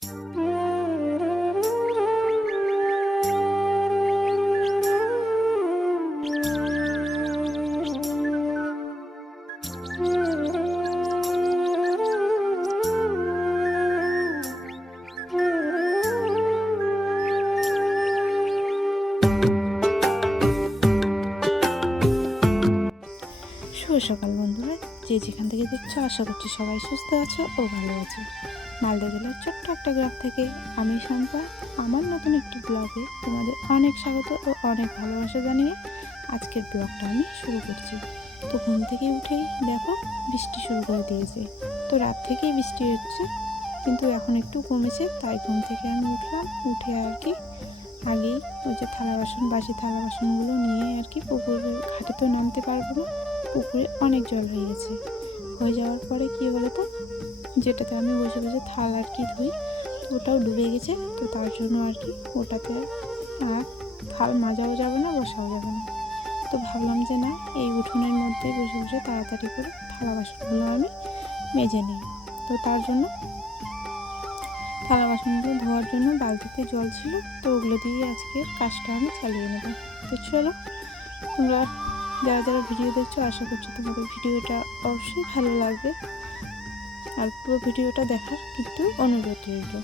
সকাল বন্ধুরা, যে যেখান থেকে দেখছো আশা করছি সবাই সুস্থ আছো ও ভালো আছো। মালদা জেলার ছোট্ট একটা গ্রাম থেকে আমি শম্পা আমার নতুন একটি ব্লগে তোমাদের অনেক স্বাগত ও অনেক ভালোবাসা জানিয়ে আজকের ব্লগটা আমি শুরু করছি। তো ঘুম থেকে উঠেই দেখো বৃষ্টি শুরু করে দিয়েছে। তো রাত থেকেই বৃষ্টি হচ্ছে, কিন্তু এখন একটু কমেছে, তাই ঘুম থেকে আমি উঠলাম। উঠে আর কি আগেই ওই যে বাসি থালা বাসনগুলো নিয়ে আর কি পুকুরের ঘাটে তো নামতে পারবো না, পুকুরে অনেক জল হয়ে গেছে। হয়ে যাওয়ার পরে কী বলো তো, যেটাতে আমি বসে বসে থাল আর কি ধুই, তো ওটাও ডুবে গেছে। তো তার জন্য আর কি ওটাতে আর থাল মাজাও যাবে না, বসাও যাবে না। তো ভাবলাম যে না, এই উঠোনের মধ্যে বসে বসে তাড়াতাড়ি করে থালা বাসনগুলো আমি মেজে নিই। তো তার জন্য থালা বাসনগুলো ধোয়ার জন্য বালতিতে জল ছিল, তো ওগুলো দিয়ে আজকের কাজটা আমি চালিয়ে নেব। তো চলো, তোমরা যারা যারা ভিডিও দেখছো আশা করছি তোমাদের ভিডিওটা অবশ্যই ভালো লাগবে, আর পুরো ভিডিওটা দেখার কিন্তু অনুরোধ রইল।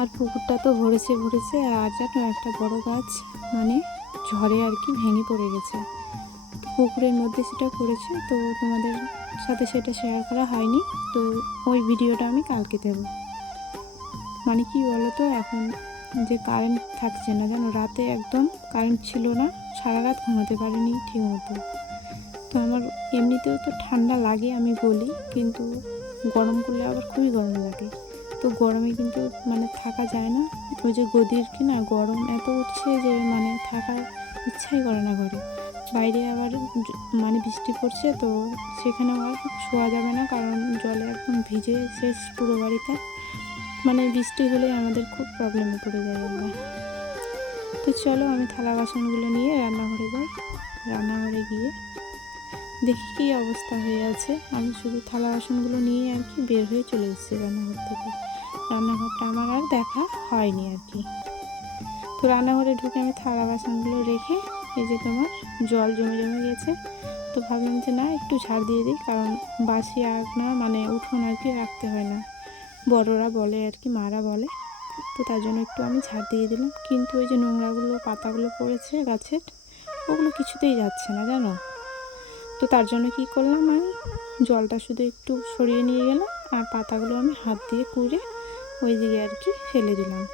আর পুকুরটা তো ভরেছে, আর জানো একটা বড় গাছ মানে ঝড়ে আর কি ভেঙে পড়ে গেছে, পুকুরের মধ্যে সেটা পড়েছে। তো তোমাদের সাথে সেটা শেয়ার করা হয়নি, তো ওই ভিডিওটা আমি কালকে দেব। মানে কি বলো তো, এখন যে কারেন্ট থাকছে না, জানো রাতে একদম কারেন্ট ছিল না, সারা রাত ঘুমাতে পারিনি ঠিক মতো। তো আমার এমনিতেও তো ঠান্ডা লাগে আমি বলি, কিন্তু গরম করলে আবার খুবই গরম লাগে। তো গরমে কিন্তু মানে থাকা যায় না, ওই যে গদির কি না গরম এত উঠছে যে মানে থাকার ইচ্ছাই করে না ঘরে। বাইরে আবার মানে বৃষ্টি পড়ছে, তো সেখানে আবার শোয়া যাবে না, কারণ জলে একদম ভিজে শেষ পুরো বাড়িটা। মানে বৃষ্টি হলে আমাদের খুব প্রবলেমে পড়ে যায় আমরা। তো চলো, আমি থালা বাসনগুলো নিয়ে রান্নাঘরে যাই। রান্নাঘরে গিয়ে দেখি কী অবস্থা হয়ে আছে। আমি শুধু থালা বাসনগুলো নিয়ে আর কি বের হয়ে চলে এসেছি রান্নাঘর থেকে। রান্নাঘরটা আমার আর দেখা হয়নি আর কি। তো রান্নাঘরে ঢুকে আমি থালা বাসনগুলো রেখে, এই যে তোমার জল জমে গেছে, তো ভাবলাম যে না একটু ঝাড় দিয়ে দিই, কারণ বাসি আর না মানে উঠোন আর কি রাখতে হয় না, বড়রা বলে আর কি, মারা বলে। তো তার জন্য একটু আমি ঝাড় দিয়ে দিলাম, কিন্তু ওই যে নোংরাগুলো পাতাগুলো পড়েছে গাছের, ওগুলো কিছুতেই যাচ্ছে না জানো। তো তার জন্য কি করলাম, আমি জলটা শুধু একটু সরিয়ে নিয়ে গেলাম, আর পাতাগুলো আমি হাত দিয়ে কুড়ে ওই দিকে আর কি ফেলে দিলাম,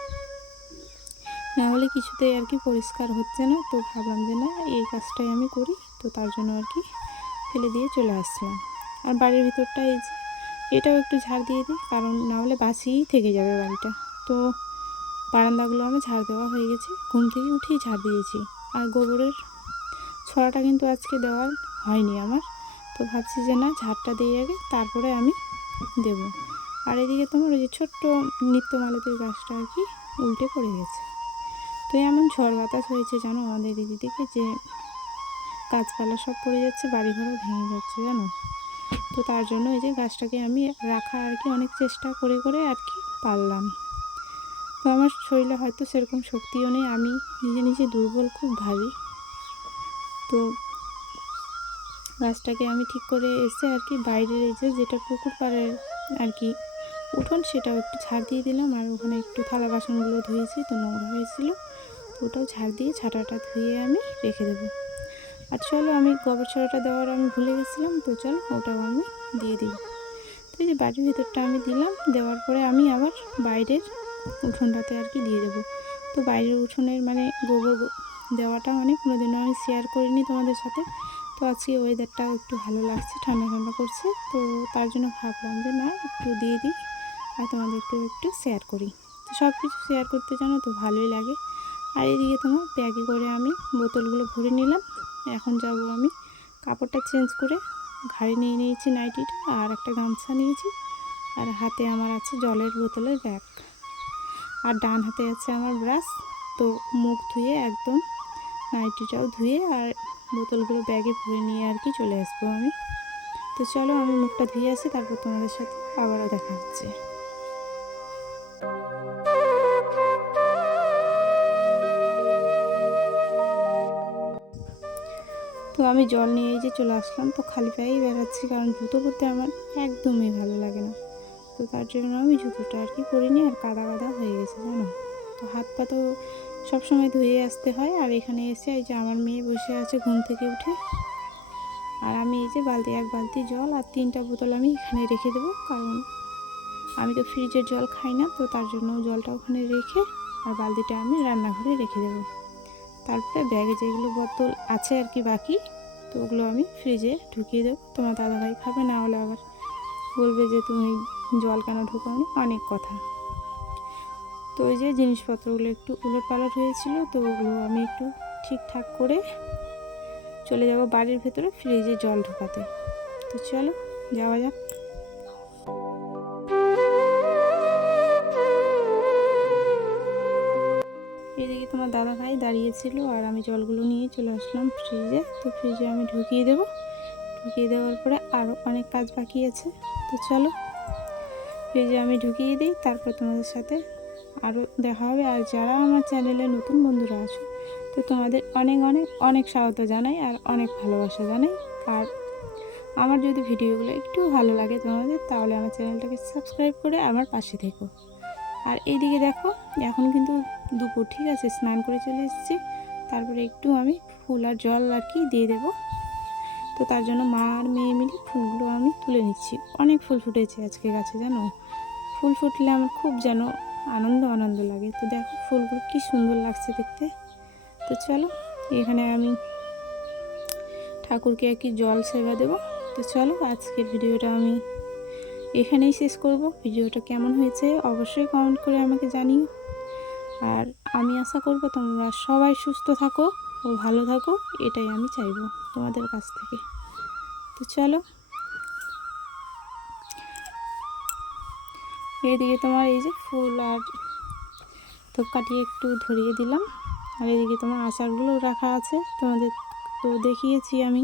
না হলে কিছুতেই আর কি পরিষ্কার হচ্ছে না। তো ভাবলাম যে না, এই কাজটাই আমি করি, তো তার জন্য আর কি ফেলে দিয়ে চলে আসলাম। আর বাড়ির ভিতরটা এই যে এটাও একটু ঝাড় দিয়ে দিই, কারণ না হলে বাসিই থেকে যাবে বাড়িটা। তো বারান্দাগুলো আমি ঝাড় দেওয়া হয়ে গেছে, ঘুম থেকে উঠেই ঝাড় দিয়েছি। আর গোবরের ছড়াটা কিন্তু আজকে দেওয়া হয়নি আমার, তো ভাবছি যে না ঝাড়টা দিয়ে আগে তারপরে আমি দেব। আর এদিকে তোমার ওই যে ছোট্ট নিত্যমালতীর গাছটা আর কি উল্টে পড়ে গেছে। তো এমন ঝড় বাতাস হয়েছে জানো আমাদের এদিকে, যে গাছপালা সব পড়ে যাচ্ছে, বাড়িঘরও ভেঙে যাচ্ছে জানো। তো তার জন্য এই যে গাছটাকে আমি রাখা আর কি অনেক চেষ্টা করে আর কি পারলাম। তো আমার শরীরে হয়তো সেরকম শক্তিও নেই, আমি নিজে দুর্বল খুব ভাবি। তো গাছটাকে আমি ঠিক করে এসে আর কি বাইরের এই যে যেটা পুকুর পাড়ের আর কি উঠোন, সেটাও একটু ঝাড় দিয়ে দিলাম। আর ওখানে একটু থালা বাসনগুলো ধুয়েছি, তো নোংরা হয়েছিল, তো ওটাও ঝাড় দিয়ে ছাটাটা ধুয়ে আমি রেখে দেবো। আর চলো, আমি গোবর ছড়াটা দেওয়ার আমি ভুলে গেছিলাম, তো চলো ওটাও আমি দিয়ে দিই। তো এই যে বাড়ির ভিতরটা আমি দিলাম, দেওয়ার পরে আমি আবার বাইরের উঠোনটাতে আর কি দিয়ে দেবো। তো বাইরের উঠোনের মানে গোবর দেওয়াটা মানে কোনোদিনও আমি শেয়ার করিনি তোমাদের সাথে। তো আজকে ওয়েদারটাও একটু ভালো লাগছে, ঠান্ডা করছে, তো তার জন্য ভাবলাম যে না একটু দিয়ে দিই আর তোমাদেরকেও একটু শেয়ার করি। তো সব কিছু শেয়ার করতে জানো তো ভালোই লাগে। আর এদিকে তোমার ব্যাগে করে আমি বোতলগুলো ভরে নিলাম। এখন যাব আমি কাপড়টা চেঞ্জ করে, ঘাড়ে নিয়ে নিয়েছি নাইটিটা, আর একটা গামছা নিয়েছি, আর হাতে আমার আছে জলের বোতলের ব্যাগ, আর ডান হাতে আছে আমার ব্রাশ, তো মুখ ধুয়ে একদম নাইটিটাও ধুয়ে আর বোতলগুলো ব্যাগে ভরে নিয়ে আর কি চলে আসবো আমি। তো চলো আমি মুখটা ধুয়ে আসি, তারপর তোমাদের সাথে আবারও দেখা হচ্ছে। তো আমি জল নিয়ে যে চলে আসলাম, তো খালি পায়েই বেড়াচ্ছি, কারণ জুতো পরতে আমার একদমই ভালো লাগে না। তো তার জন্য আমি জুতোটা আর কি পরিনি, আর কাদা কাদা হয়ে গেছে জানো। তো হাত পা তো সবসময় ধুয়ে আসতে হয়। আর এখানে এসে এই যে আমার মেয়ে বসে আছে ঘুম থেকে উঠে, আর আমি এই যে এক বালতি জল আর 3টা বোতল আমি এখানে রেখে দেবো, কারণ আমি তো ফ্রিজের জল খাই না। তো তার জন্য জলটা ওখানে রেখে আর বালতিটা আমি রান্নাঘরে রেখে দেবো। তারপরে ব্যাগে যেগুলো বোতল আছে আর কি বাকি, তো ওগুলো আমি ফ্রিজে ঢুকিয়ে দেবো। তোমার দাদাভাই খাবে, না হলে আবার বলবে যে তুমি জল কেন ঢোকাওনি, অনেক কথা। তো ওই যে জিনিসপত্রগুলো একটু উলটপালট হয়েছিল, তো ওগুলো আমি একটু ঠিকঠাক করে চলে যাব বাড়ির ভেতরে ফ্রিজে জল ঢোকাতে। তো চলো যাওয়া যাক। এদিকে তোমার দাদাভাই দাঁড়িয়েছিল আর আমি জলগুলো নিয়ে চলে আসলাম ফ্রিজে। তো ফ্রিজে আমি ঢুকিয়ে দেবো। ঢুকিয়ে দেওয়ার পরে আরও অনেক কাজ বাকি আছে। তো চলো ফ্রিজে আমি ঢুকিয়ে দিই, তারপর তোমাদের সাথে আরও দেখা হবে। আর যারা আমার চ্যানেলে নতুন বন্ধুরা আছো, তো তোমাদের অনেক অনেক অনেক স্বাগত জানাই আর অনেক ভালোবাসা জানাই। আর আমার যদি ভিডিওগুলো একটু ভালো লাগে তোমাদের, তাহলে আমার চ্যানেলটাকে সাবস্ক্রাইব করে আমার পাশে থেকো। আর এইদিকে দেখো, এখন কিন্তু দুপুর, ঠিক আছে, স্নান করে চলে এসেছি। তারপরে একটু আমি ফুল আর জল আর কি দিয়ে দেবো। তো তার জন্য মা আর মেয়ে মিলে ফুলগুলো আমি তুলে নিচ্ছি। অনেক ফুল ফুটেছে আজকে গাছে জানো। ফুল ফুটলে আমার খুব যেন আনন্দ আনন্দ লাগে। তো দেখো ফুলগুলো কি সুন্দর লাগছে দেখতে। তো চলো এখানে আমি ঠাকুরকে আর কি জল সেবা দেবো। তো চলো আজকের ভিডিওটা আমি এখানেই শেষ করব। ভিডিওটা কেমন হয়েছে অবশ্যই কমেন্ট করে আমাকে জানিও। আর আমি আশা করব তোমরা সবাই সুস্থ থাকো ও ভালো থাকো, এটাই আমি চাইবো তোমাদের কাছ থেকে। তো চলো এদিকে তোমার এই যে ফুল আর ধূপকাঠি একটু ধরিয়ে দিলাম। আর এদিকে তোমার আচারগুলো রাখা আছে তোমাদের, তো দেখিয়েছি আমি।